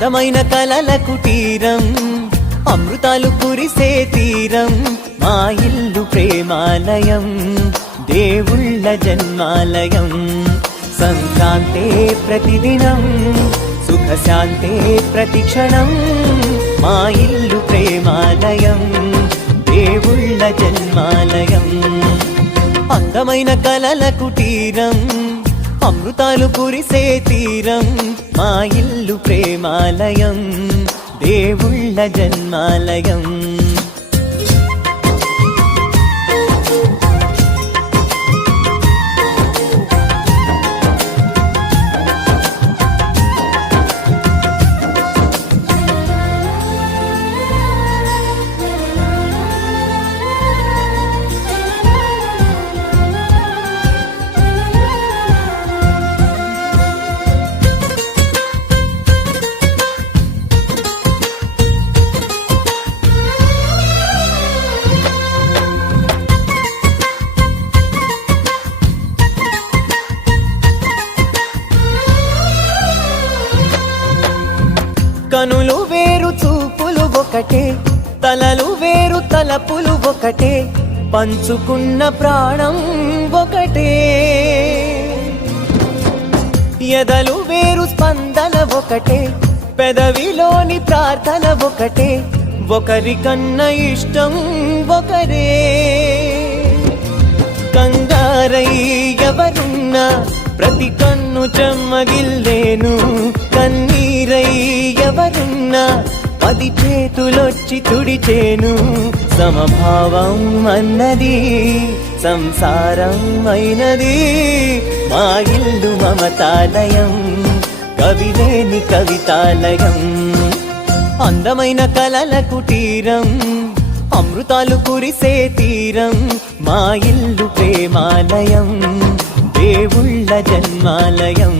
అందమైన కలల కుటీరం, అమృతాలు కురిసే తీరం, మా ఇల్లు ప్రేమాలయం, దేవుళ్ళ జన్మాలయం. సంక్రాంతే ప్రతిదినం, సుఖశాంతే ప్రతిక్షణం, మా ఇల్లు ప్రేమాలయం, దేవుళ్ళ జన్మాలయం. అందమైన కలల కుటీరం, అమృతాలు కురిసే తీరం, మా ఇల్లు ప్రేమాలయం, దేవుళ్ళ జన్మాలయం. కనులు వేరు చూపులు ఒకటే, తలలు వేరు తలపులు ఒకటే, పంచుకున్న ప్రాణం ఒకటే. ఎదలు వేరు స్పందన ఒకటే, పెదవిలోని ప్రార్థన ఒకటే, ఒకరికన్నా ఇష్టం ఒకరే. కంగారై ఎవరున్నా ప్రతి కన్ను చెమ్మగిల్లేను, కన్నీరై ఎవరున్నా 10 చేతులొచ్చి తుడిచేను. సమభావం అన్నది సంసారం అయినది, మా ఇల్లు మమతాలయం, కవిలేని కవితాలయం. అందమైన కలల కుటీరం, అమృతాలు కురిసే తీరం, మా ఇల్లు ప్రేమాలయం, దేవుళ్ళ జన్మాలయం.